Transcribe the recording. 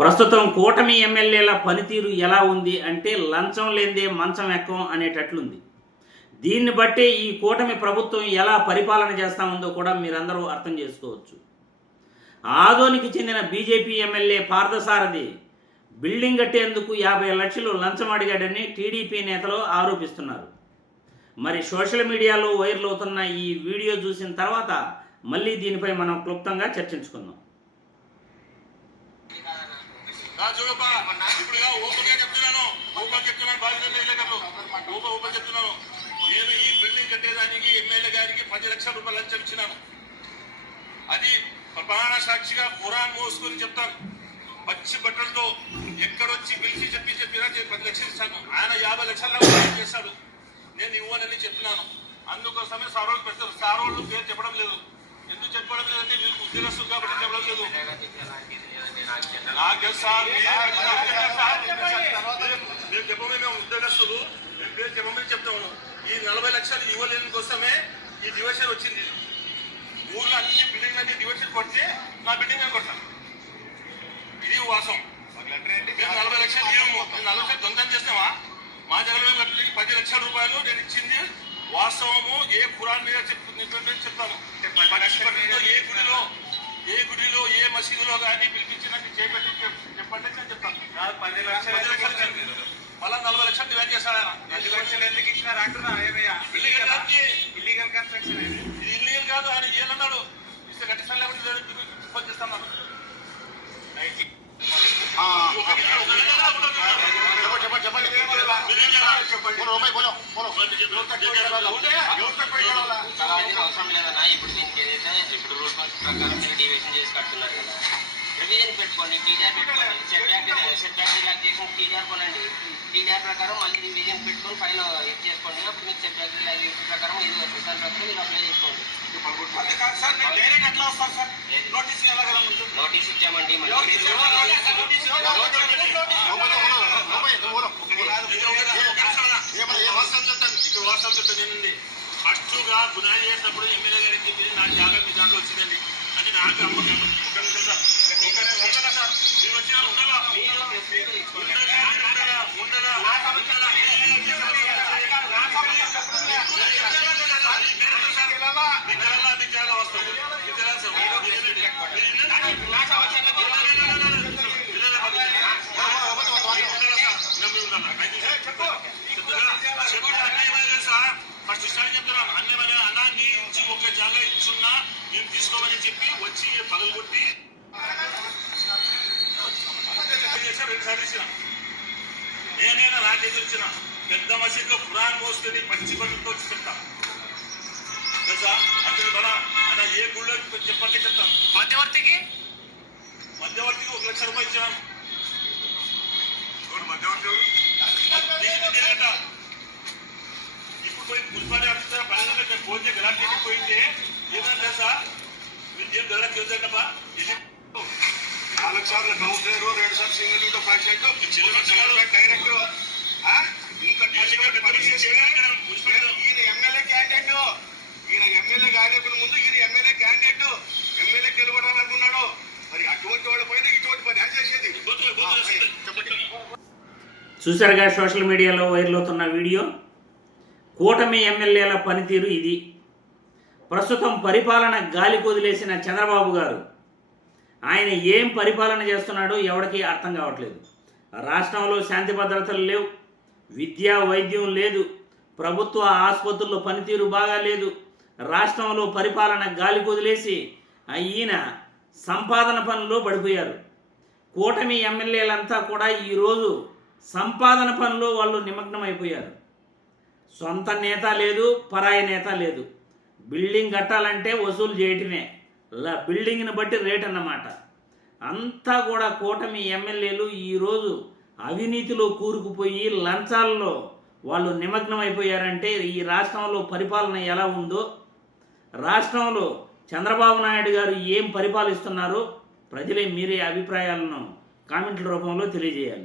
ప్రస్తుతం కూటమి ఎమ్మెల్యేల పనితీరు ఎలా ఉంది అంటే లంచం లేనిదే మంచం ఎక్కం అనేటట్లుంది. దీన్ని బట్టే ఈ కూటమి ప్రభుత్వం ఎలా పరిపాలన చేస్తూ ఉందో కూడా మీరందరూ అర్థం చేసుకోవచ్చు. ఆదోనికి చెందిన బీజేపీ ఎమ్మెల్యే పార్థసారథి బిల్డింగ్ కట్టేందుకు 50 లక్షలు లంచం అడిగాడని టీడీపీ నేతలు ఆరోపిస్తున్నారు. మరి సోషల్ మీడియాలో వైరల్ అవుతున్న ఈ వీడియో చూసిన తర్వాత మళ్ళీ దీనిపై మనం క్లుప్తంగా చర్చించుకుందాం. నేను ఈ బిల్డింగ్ కట్టేదానికి ఎమ్మెల్యే గారికి 10 లక్షల రూపాయలు లంచం ఇచ్చినాను. అది ప్రమాణ సాక్షిగా ఖురాన్ మోసుకొని చెప్తాను. పచ్చి బట్టలతో ఎక్కడొచ్చి పిలిచి చెప్పి 10 లక్షలు ఇస్తాను. ఆయన 50 లక్షల చేశాడు. నేను ఇవ్వనని చెప్తున్నాను. అందుకోసమే సారోళ్ళు పెడతారు. సారోళ్ళు పేరు చెప్పడం లేదు. ఎందుకు చెప్పడం లేదంటే మీకు ఉద్యోగస్తులు కాబట్టి చెప్పడం లేదు. నాకు సార్ మేము చెప్పమే, మేము ఉద్యోగస్తులు మేము పేరు చెప్పమని చెప్తాము. ఈ 40 లక్షలు ఇవ్వలేని కోసమే ఈ డివిజన్ వచ్చింది. ఊళ్ళో అన్ని బిల్డింగ్ అన్ని డివిజన్ కొడితే నా బిల్డింగ్ అని కొడతాను. ఇది వాసం. మేము 40 లక్షలు ఇవ్వము. 40 లక్షలు దొంగతనం చేస్తామా? మా జగన్ కట్టడానికి 10 లక్షల రూపాయలు నేను ఇచ్చింది వాస్తవము. ఏ ఖురాన్ మీద చెప్తాను. ఏ గుడిలో ఏ మసీదులో కానీ పిలిపించి నాకు చేపెట్టి చెప్పండి నేను చెప్తాను. 10 లక్షలు మళ్ళా 40 లక్షలు డిమాండ్ చేస్తాడు ఆయన. 10 లక్షలు ఎందుకు ఇచ్చినారు అంటున్నా? Illegal construction. ఇది ఇల్లీగల్ కాదు. ఆయన ఏమన్నాడు? ఇస్తే కట్టిస్తాను లేకపోతే ఫోన్ చేస్తాను. అవసరం లేదన్నా. ఇప్పుడు దీనికి ఏదైతే ఇప్పుడు రూల్ ప్రకారం మీరు డివిజన్ చేసి కట్టున్నారు కదా, రివిజన్ పెట్టుకోండి. టీడీఆర్ పెట్టుకోండి. సెట్ బ్యాక్ రిలాక్సేషన్ టీడీఆర్ కొనండి. టీడీఆర్ ప్రకారం మళ్ళీ రివిజన్ పెట్టుకొని ఫైల్ ఇది చేసుకోండి. అప్పుడు మీకు సెట్ బ్యాక్ రిలాక్సేషన్ ప్రకారం ఇది వస్తుంది. దాని ప్రకారం మీరు అప్లై చేసుకోండి. నోటీస్ ఇచ్చామండి. ఫస్ట్గా గునాయి చేసినప్పుడు ఎమ్మెల్యే గారికి చెప్పింది నా జాగా మీ దాంట్లో వచ్చిందండి. అది నాకు అమ్మకి ఫస్ట్ స్టార్ట్ చెప్తున్నాం. అన్నేమని అన్నా నీ ఇచ్చి ఒక జాగా ఇచ్చున్నా నేను తీసుకోమని చెప్పి వచ్చి పగలగొట్టి 2 సార్లు ఇచ్చిన. నేనైనా నాకు ఎదుర్చిన పెద్ద మసీదులో ఖురాన్ మోసుకొని పచ్చి బట్టలతో వచ్చి చెప్తాను తెలుసా. అతను బల అలా ఏ గుళ్ళో చెప్పండి చెప్తాను. మధ్యవర్తికి 1 లక్ష రూపాయలు ఇచ్చాను. మధ్యవర్తి ఇప్పుడు పోయి మున్సిపాలిటీ ఆఫీసర్ 10 గంటలకు ఫోన్ చేసి గలాట్ చేసి పోయింటే ఏమన్నా తెలుసా? మీరు ఏం గలాట్ తెలుసంటమ్మా. 4 సార్లు కౌన్సిలర్, 2 సార్లు సింగిల్ విండో ప్రెసిడెంట్ డైరెక్ట్ ఇంకా ఈయన ఎమ్మెల్యే క్యాండిడేట్. ఈయన ఎమ్మెల్యే కాలేకున్న ముందు ఈయన ఎమ్మెల్యే క్యాండిడేట్. ఎమ్మెల్యే గెలవడాలనుకున్నాడు. మరి అటువంటి వాడు పైన ఇటువంటి పని ఏం చేసేది? చూసారుగా సోషల్ మీడియాలో వైరల్ అవుతున్న వీడియో. కూటమి ఎమ్మెల్యేల పనితీరు ఇది. ప్రస్తుతం పరిపాలన గాలి కొదిలేసిన చంద్రబాబు గారు ఆయన ఏం పరిపాలన చేస్తున్నాడో ఎవరికీ అర్థం కావట్లేదు. రాష్ట్రంలో శాంతి భద్రతలు లేవు, విద్యా వైద్యం లేదు, ప్రభుత్వ ఆసుపత్రుల్లో పనితీరు బాగా లేదు. రాష్ట్రంలో పరిపాలన గాలి కొదిలేసి ఈయన సంపాదన పనుల్లో పడిపోయారు. కూటమి ఎమ్మెల్యేలంతా కూడా ఈరోజు సంపాదన పనుల్లో వాళ్ళు నిమగ్నం అయిపోయారు. సొంత నేత లేదు, పరాయి నేత లేదు. బిల్డింగ్ కట్టాలంటే వసూలు చేయటమే, బిల్డింగ్ని బట్టి రేట్ అన్నమాట. అంతా కూడా కూటమి ఎమ్మెల్యేలు ఈరోజు అవినీతిలో కూరుకుపోయి లంచాల్లో వాళ్ళు నిమగ్నం అయిపోయారంటే ఈ రాష్ట్రంలో పరిపాలన ఎలా ఉందో, రాష్ట్రంలో చంద్రబాబు నాయుడు గారు ఏం పరిపాలిస్తున్నారో ప్రజలే మీరే అభిప్రాయాలను కామెంట్ల రూపంలో తెలియజేయాలి.